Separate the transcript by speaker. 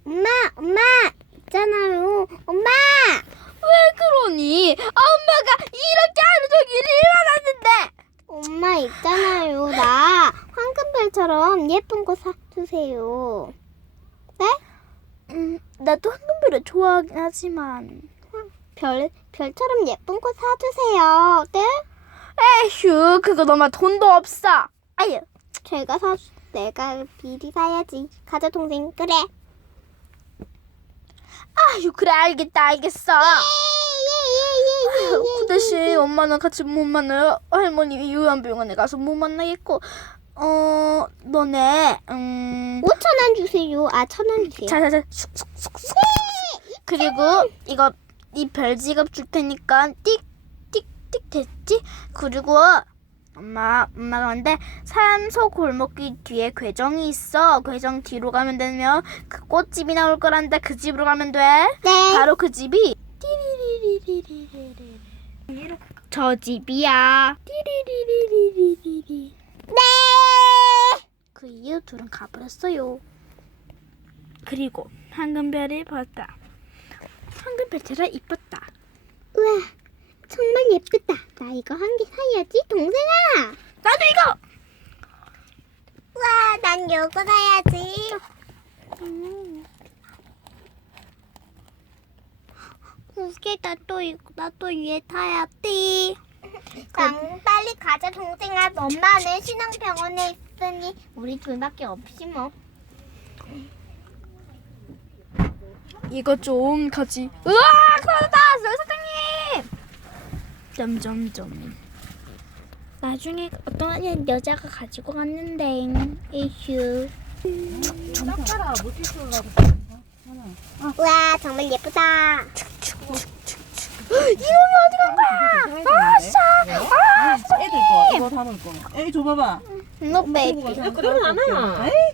Speaker 1: 엄마, 있잖아요. 엄마!
Speaker 2: 왜 그러니? 엄마가 이렇게 하루 종일 일어났는데.
Speaker 1: 엄마 있잖아요. 나 황금별처럼 예쁜 거 사주세요. 네?
Speaker 2: 나도 황금별을 좋아하긴 하지만.
Speaker 1: 별처럼 예쁜 거 사주세요. 네?
Speaker 2: 에휴, 그거 너무 돈도 없어. 아유.
Speaker 1: 내가 미리 사야지. 가자 동생. 그래.
Speaker 2: 아유, 그래, 알겠어.
Speaker 1: 예예예예예.
Speaker 2: 그 대신 엄마는 같이 못 만나요. 할머니 요양병원에 가서 못 만나겠고. 너네
Speaker 1: 5,000원 주세요. 1,000원 주세요.
Speaker 2: 자자자 쑥쑥쑥쑥. 그리고 이거 이 별지갑 줄 테니까 띡띡띡 됐지? 그리고 엄마가 근데 산소 골목길 뒤에 괴정이 있어. 괴정 뒤로 가면 되면 그 꽃집이 나올 거란다. 그 집으로 가면 돼.
Speaker 1: 네.
Speaker 2: 바로 그 집이 저 집이야.
Speaker 1: 네.
Speaker 2: 그 이후 둘은 가버렸어요. 그리고 황금별을 봤다. 황금별처럼 이뻤다.
Speaker 1: 우와, 정말 예쁘다. 나 이거 한 개 사야지, 동생아.
Speaker 2: 나도 이거.
Speaker 1: 우와, 난 이거 사야지. 우게 나도 위에 타야 돼. 빨리 가자, 동생아. 엄마는 신앙병원에 있으니 우리 둘밖에 없지 뭐.
Speaker 2: 이거 좀 가지. 으악! 사라졌다! 사장님! 점점점. 나중에 어떤 여자가 가지고 갔는데 이슈.
Speaker 1: 우와, 정말 예쁘다.
Speaker 2: 이놈이 어디 간 거야? 아, 진짜!
Speaker 3: 애들 거 이거 담을 거. 에이 줘봐봐.
Speaker 1: No baby.
Speaker 3: 그러면 안 와.